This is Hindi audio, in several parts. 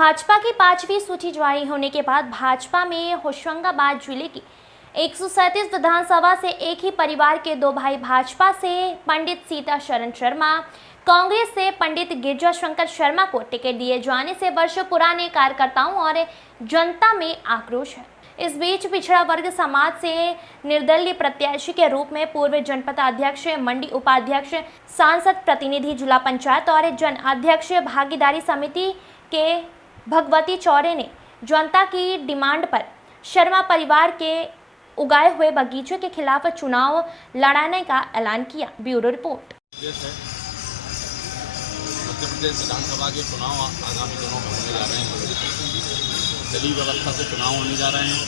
भाजपा की 5वीं सूची जारी होने के बाद भाजपा में होशंगाबाद जिले की 137 विधानसभा से एक ही परिवार के दो भाई भाजपा से पंडित सीता शरण शर्मा, कांग्रेस से पंडित गिरजा शंकर शर्मा को टिकट दिए जाने से वर्षों पुराने कार्यकर्ताओं और जनता में आक्रोश है। इस बीच पिछड़ा वर्ग समाज से निर्दलीय प्रत्याशी के रूप में पूर्व जनपद अध्यक्ष, मंडी उपाध्यक्ष, सांसद प्रतिनिधि, जिला पंचायत और जन अध्यक्ष भागीदारी समिति के भगवती चौरे ने जनता की डिमांड पर शर्मा परिवार के उगाए हुए बगीचे के खिलाफ चुनाव लड़ाने का ऐलान किया। Bureau report. मध्य प्रदेश विधानसभा के चुनाव आगामी दिनों में होने जा रहे हैं। दलीय व्यवस्था से चुनाव होने जा रहे हैं।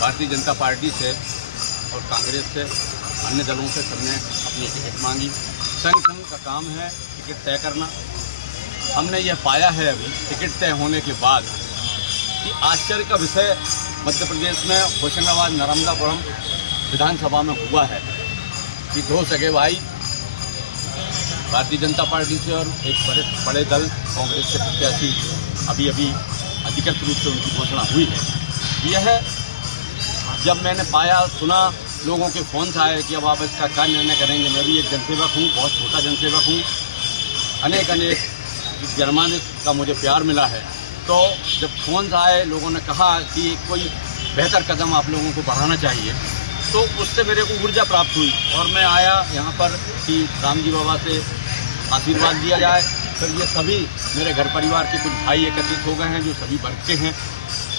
भारतीय जनता पार्टी से और कांग्रेस से, अन्य दलों से सबने अपनी टिकट मांगी। संघ का काम है टिकट तय करना। हमने यह पाया है अभी टिकट तय होने के बाद कि आश्चर्य का विषय मध्य प्रदेश में होशंगाबाद नर्मदापुरम विधानसभा में हुआ है कि दो सगे भाई भारतीय जनता पार्टी से और एक बड़े दल कांग्रेस के प्रत्याशी अभी अधिकृत रूप से उनकी घोषणा हुई है। यह जब मैंने पाया, सुना, लोगों के फ़ोन आए कि अब आप इसका क्या निर्णय करेंगे। मैं भी एक जनसेवक हूँ, बहुत छोटा जनसेवक हूँ। अनेक जर्माने का मुझे प्यार मिला है। तो जब फ़ोन आए, लोगों ने कहा कि कोई बेहतर कदम आप लोगों को बढ़ाना चाहिए, तो उससे मेरे को ऊर्जा प्राप्त हुई और मैं आया यहाँ पर कि राम जी बाबा से आशीर्वाद दिया जाए। फिर ये सभी मेरे घर परिवार के कुछ भाई एकत्रित हो गए हैं जो सभी वर्ग के हैं।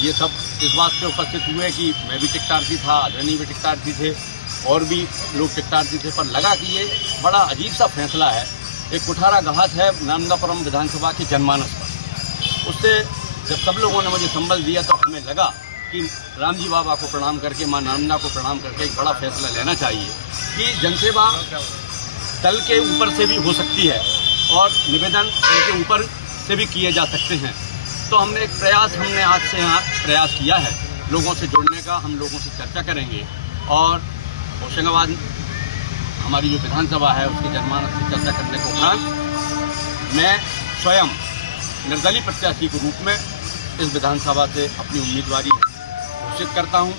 ये सब इस बात से उपस्थित हुए कि मैं भी टिकटार्थी था, आदरणीय भी टिकटार्थी थे और भी लोग टिकटार्थी थे, पर लगा कि ये बड़ा अजीब सा फैसला है। एक कुठाराघात है नर्मदापुरम विधानसभा के जनमानस पर। उससे जब सब लोगों ने मुझे संबल दिया तो हमें लगा कि राम जी बाबा को प्रणाम करके, माँ नर्मदा को प्रणाम करके एक बड़ा फैसला लेना चाहिए कि जनसेवा दल के ऊपर से भी हो सकती है और निवेदन दल के ऊपर से भी किए जा सकते हैं। तो हमने आज से यहाँ प्रयास किया है लोगों से जुड़ने का। हम लोगों से चर्चा करेंगे और होशंगाबाद हमारी जो विधानसभा है उसके जनमानस से चर्चा करने के उपरांत मैं स्वयं निर्दलीय प्रत्याशी के रूप में इस विधानसभा से अपनी उम्मीदवारी घोषित करता हूं।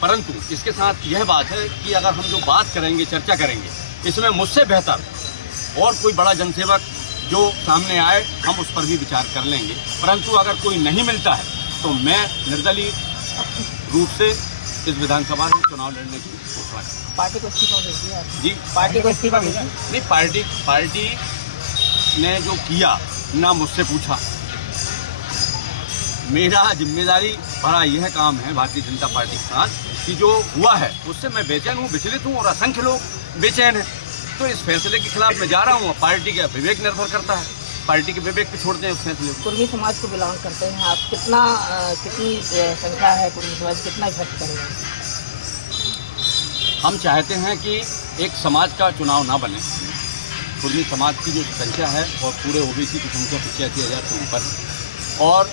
परंतु इसके साथ यह बात है कि अगर हम जो बात करेंगे, चर्चा करेंगे, इसमें मुझसे बेहतर और कोई बड़ा जनसेवक जो सामने आए, हम उस पर भी विचार कर लेंगे। परंतु अगर कोई नहीं मिलता है तो मैं निर्दलीय रूप से इस विधानसभा में चुनाव लड़ने की घोषणा करूँगा। पार्टी को इस्तीफा भेज दिया जी, पार्टी को इस्तीफा भेजा नहीं। पार्टी ने जो किया ना मुझसे पूछा। मेरा जिम्मेदारी भरा यह काम है भारतीय जनता पार्टी के साथ कि जो हुआ है उससे मैं बेचैन हूँ, विचलित हूँ और असंख्य लोग बेचैन हैं। तो इस फैसले के खिलाफ मैं जा रहा हूँ। पार्टी का विवेक निर्भर करता है, पार्टी के विवेक पे छोड़ते हैं उस फैसले को। कुर्मी समाज को बिलोंग करते हैं आप, कितनी संख्या है कुर्मी समाज, कितना इफेक्ट करेगा? हम चाहते हैं कि एक समाज का चुनाव ना बने। कुर्मी समाज की जो संख्या है और पूरे ओबीसी की संख्या 85,000 से ऊपर है और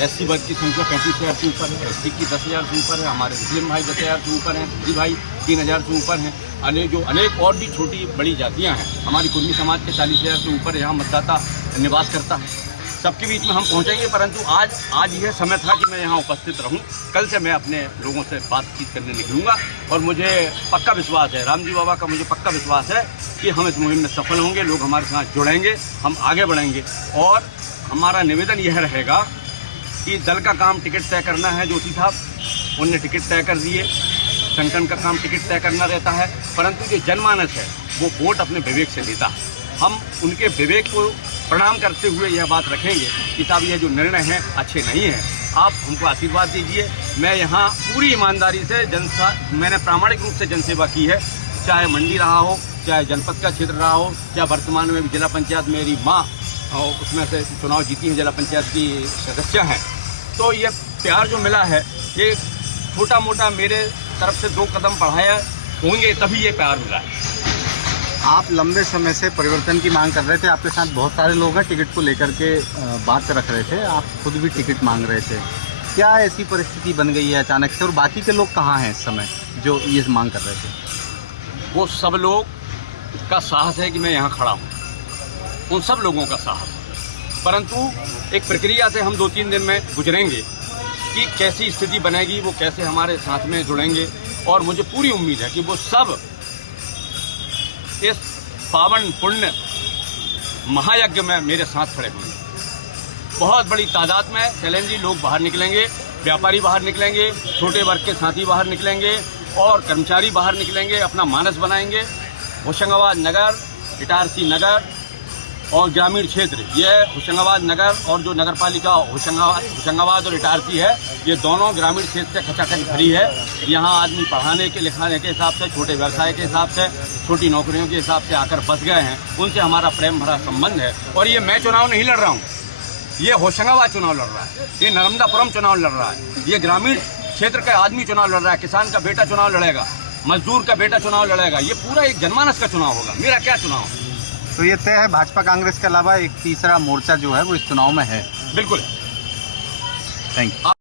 एससी वर्ग की संख्या 35,000 से ऊपर है, एसटी की 10,000 से ऊपर है, हमारे मुस्लिम भाई 10,000 से ऊपर हैं, सिंधी भाई 3,000 से ऊपर हैं। अनेक और भी छोटी बड़ी जातियां हैं। हमारी कुर्मी समाज के 40,000 से ऊपर यहाँ मतदाता निवास करता है। सबके बीच में हम पहुँचेंगे, परंतु आज यह समय था कि मैं यहाँ उपस्थित रहूँ। कल से मैं अपने लोगों से बातचीत करने निकलूँगा और मुझे पक्का विश्वास है, राम जी बाबा का मुझे पक्का विश्वास है कि हम इस मुहिम में सफल होंगे। लोग हमारे साथ जुड़ेंगे, हम आगे बढ़ेंगे और हमारा निवेदन यह रहेगा कि दल का काम टिकट तय करना है। ज्योति साहब उनने टिकट तय कर दिए, संगठन का काम टिकट तय करना रहता है, परंतु जो जनमानस है वो वोट अपने विवेक से लेता है। हम उनके विवेक को प्रणाम करते हुए यह बात रखेंगे कि साहब ये जो निर्णय हैं अच्छे नहीं हैं, आप हमको आशीर्वाद दीजिए। मैं यहाँ पूरी ईमानदारी से मैंने प्रामाणिक रूप से जनसेवा की है, चाहे मंडी रहा हो, चाहे जनपद का क्षेत्र रहा हो, चाहे वर्तमान में भी जिला पंचायत मेरी माँ और उसमें से चुनाव जीती हैं, जिला पंचायत की सदस्य हैं। तो ये प्यार जो मिला है, ये छोटा मोटा मेरे तरफ से 2 कदम बढ़ाया होंगे तभी ये प्यार मिला है। आप लंबे समय से परिवर्तन की मांग कर रहे थे, आपके साथ बहुत सारे लोग हैं टिकट को लेकर के बात रख रहे थे, आप खुद भी टिकट मांग रहे थे। क्या ऐसी परिस्थिति बन गई है अचानक से और बाकी के लोग कहाँ हैं इस समय जो ये मांग कर रहे थे? वो सब लोग का साहस है कि मैं यहाँ खड़ा हूँ, उन सब लोगों का साहस। परंतु एक प्रक्रिया से हम 2-3 दिन में गुजरेंगे कि कैसी स्थिति बनेगी, वो कैसे हमारे साथ में जुड़ेंगे। और मुझे पूरी उम्मीद है कि वो सब इस पावन पुण्य महायज्ञ में मेरे साथ खड़े होंगे। बहुत बड़ी तादाद में चैलेंजी लोग बाहर निकलेंगे, व्यापारी बाहर निकलेंगे, छोटे वर्ग के साथी बाहर निकलेंगे और कर्मचारी बाहर निकलेंगे, अपना मानस बनाएंगे। होशंगाबाद नगर, इटारसी नगर और ग्रामीण क्षेत्र, यह होशंगाबाद नगर और जो नगर पालिका होशंगाबाद और इटारसी है, ये दोनों ग्रामीण क्षेत्र से खचाखच भरी है। यहाँ आदमी पढ़ाने के लिखाने के हिसाब से, छोटे व्यवसाय के हिसाब से, छोटी नौकरियों के हिसाब से आकर बस गए हैं। उनसे हमारा प्रेम भरा संबंध है। और ये मैं चुनाव नहीं लड़ रहा हूँ, ये होशंगाबाद चुनाव लड़ रहा है, ये नर्मदापुरम चुनाव लड़ रहा है, ये ग्रामीण क्षेत्र का आदमी चुनाव लड़ रहा है, किसान का बेटा चुनाव लड़ेगा, मजदूर का बेटा चुनाव लड़ेगा। ये पूरा एक जनमानस का चुनाव होगा। मेरा क्या चुनाव है? तो ये तय है, भाजपा कांग्रेस के अलावा एक तीसरा मोर्चा जो है वो इस चुनाव में है। बिल्कुल। Thank you.